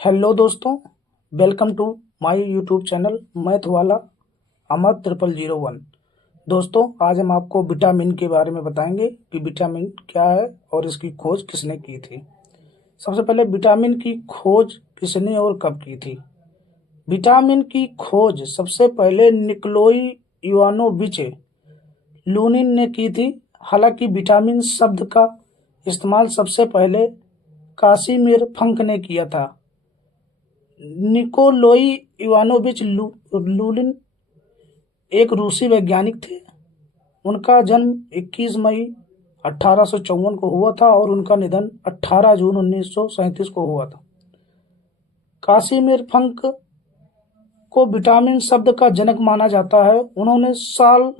Hello दोस्तों, welcome to my YouTube channel math वाला अमर 0001। दोस्तों, आज हम आपको विटामिन के बारे में बताएंगे कि विटामिन क्या है और इसकी खोज किसने की थी। सबसे पहले विटामिन की खोज किसने और कब की थी। विटामिन की खोज सबसे पहले निकोलाई इवानोविच लूनिन ने की थी। हालांकि विटामिन शब्द का इस्तेमाल सबसे पहले कासिमिर फंक ने किया था। निकोलाई इवानोविच लूलिन एक रूसी वैज्ञानिक थे। उनका जन्म 21 मई 1854 को हुआ था और उनका निधन 18 जून 1937 को हुआ था। कासिमिर फंक को विटामिन शब्द का जनक माना जाता है। उन्होंने सन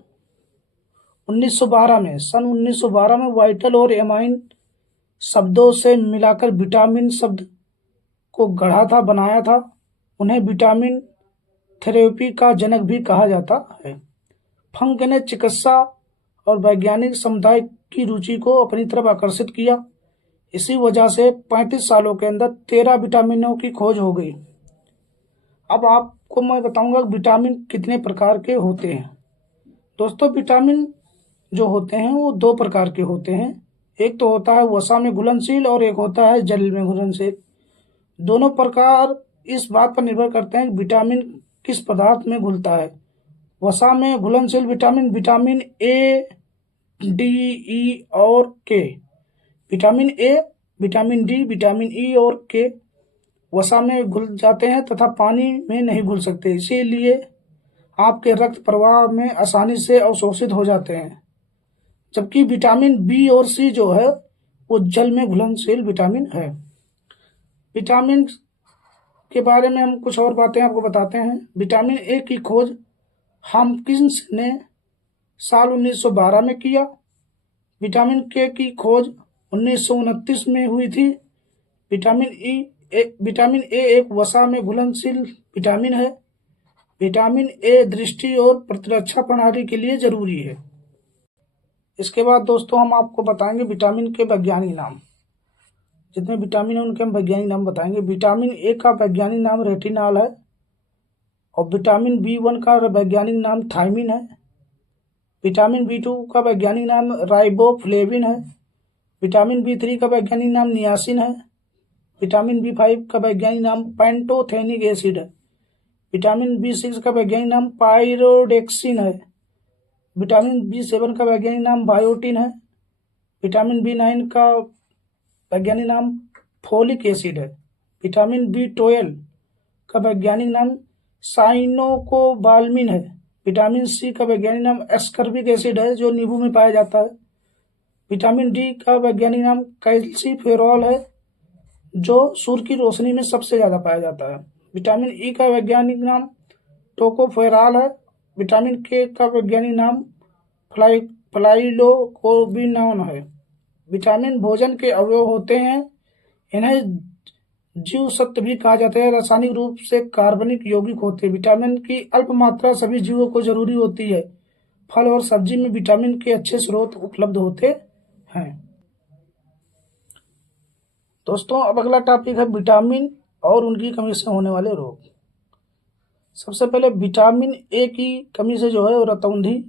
1912 में वाइटल और एमाइन शब्दों से मिलाकर विटामिन शब्द को गढ़ा था, बनाया था। उन्हें विटामिन थेरेपी का जनक भी कहा जाता है। फंक ने चिकित्सा और वैज्ञानिक समुदाय की रुचि को अपनी तरफ आकर्षित किया। इसी वजह से 35 सालों के अंदर 13 विटामिनों की खोज हो गई। अब आपको मैं बताऊंगा विटामिन कितने प्रकार के होते हैं। दोस्तों, विटामिन जो होते हैं वो दो प्रकार के होते हैं। एक तो होता है वसा में घुलनशील और एक होता है जल में घुलनशील। दोनों प्रकार इस बात पर निर्भर करते हैं कि विटामिन किस पदार्थ में घुलता है। वसा में घुलनशील विटामिन विटामिन ए, डी, ई और के। Vitamin A, vitamin D, vitamin E और के वसा में घुल जाते हैं तथा पानी में नहीं घुल सकते, इसीलिए आपके रक्त प्रवाह में आसानी से अवशोषित हो जाते हैं। जबकि विटामिन बी और सी जो है वो जल में घुलनशील विटामिन है। विटामिन के बारे में हम कुछ और बातें आपको बताते हैं। विटामिन ए की खोज हॉपकिंस ने साल 1912 में किया। विटामिन के की खोज 1929 में हुई थी। विटामिन ए एक वसा में घुलनशील विटामिन है। विटामिन ए दृष्टि और प्रतिरक्षा प्रणाली के लिए जरूरी है। इसके बाद दोस्तों हम आपको बताएंगे विटामिन के वैज्ञानिक नाम। जितने विटामिन है उनके हम वैज्ञानिक नाम बताएंगे। विटामिन ए का वैज्ञानिक नाम रेटिनॉल है और विटामिन B1 का वैज्ञानिक नाम थायमिन है। विटामिन B2 का वैज्ञानिक नाम राइबोफ्लेविन है। विटामिन B3 का वैज्ञानिक नाम नियासिन है। विटामिन B5 का वैज्ञानिक नाम पैंटोथेनिक एसिड है। विटामिन B6 का वैज्ञानिक नाम पायरोडेक्सिन है। विटामिन B7 का वैज्ञानिक नाम बायोटिन है। विटामिन B9 का वैज्ञानिक नाम फोलिक एसिड है। विटामिन B12 का वैज्ञानिक नाम साइनोकोबाल्मिन है। विटामिन सी का वैज्ञानिक नाम एस्कर्बिक एसिड है जो नींबू में पाया जाता है। विटामिन डी का वैज्ञानिक नाम कैल्सीफेरॉल है जो सूर्य की रोशनी में सबसे ज्यादा पाया जाता है। विटामिन ई का वैज्ञानिक नाम टोकोफेरॉल है। विटामिन के का वैज्ञानिक नाम फ्लाइलोकोबिनोन है। विटामिन भोजन के अवयव होते हैं। इन्हें जीवसत्व भी कहा जाता है। रासायनिक रूप से कार्बनिक यौगिक होते हैं। विटामिन की अल्प मात्रा सभी जीवों को जरूरी होती है। फल और सब्जी में विटामिन के अच्छे स्रोत उपलब्ध होते हैं। दोस्तों, अब अगला टॉपिक है विटामिन और उनकी कमी से होने वाले रोग। सबसे पहले विटामिन ए की कमी से जो है वो रतौंधी,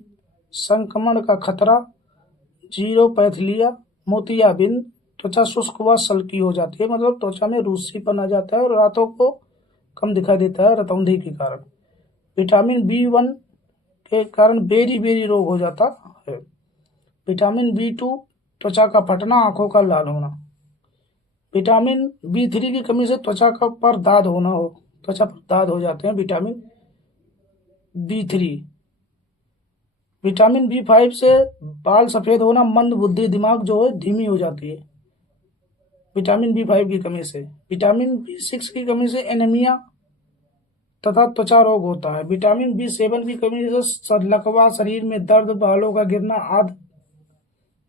संक्रमण का खतरा, जीरोपैथिलिया, मोतियाबिंद, त्वचा शुष्क व सल्की हो जाती है, मतलब त्वचा में रूसीपन आ जाता है और रातों को कम दिखाई देता है रतौंधी के कारण। विटामिन B1 के कारण बेरी रोग हो जाता है। विटामिन B2 त्वचा का फटना, आंखों का लाल होना। विटामिन B3 की कमी से त्वचा पर दाद हो जाते हैं। Vitamin B3। विटामिन B5 से बाल सफेद होना, मंद बुद्धि, दिमाग जो है धीमी हो जाती है विटामिन B5 की कमी से। विटामिन B6 की कमी से एनीमिया तथा त्वचा रोग होता है। विटामिन B7 की कमी से लकवा, शरीर में दर्द, बालों का गिरना आदि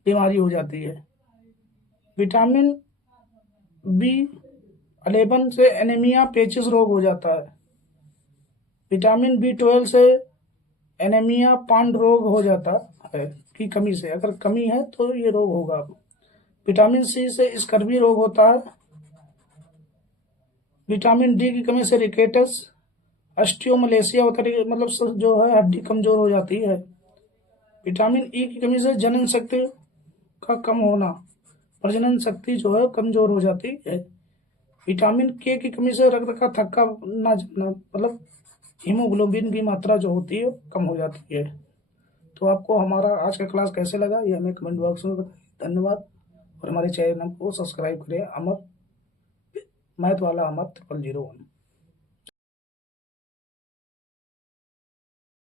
बीमारी हो जाती है। विटामिन B11 से एनीमिया, पेचिश रोग हो जाता है। विटामिन B12 से एनीमिया, पांड रोग हो जाता है की कमी से। अगर कमी है तो ये रोग होगा। विटामिन सी से स्कर्वी रोग होता है। विटामिन डी की कमी से रिकेटस, ऑस्टियोमलेशिया होता है, मतलब जो है हड्डी कमजोर हो जाती है। विटामिन ई की कमी से जनन शक्ति का कम होना, प्रजनन शक्ति जो है कमजोर हो जाती है। विटामिन के की कमी से रक्त का थक्का ना जमना, मतलब हीमोग्लोबिन की मात्रा जो होती है कम हो जाती है। तो आपको हमारा आज का क्लास कैसे लगा ये हमें कमेंट बॉक्स में बताएं। धन्यवाद। और हमारे चैनल को सब्सक्राइब करें। मैथ वाला अमर 0001।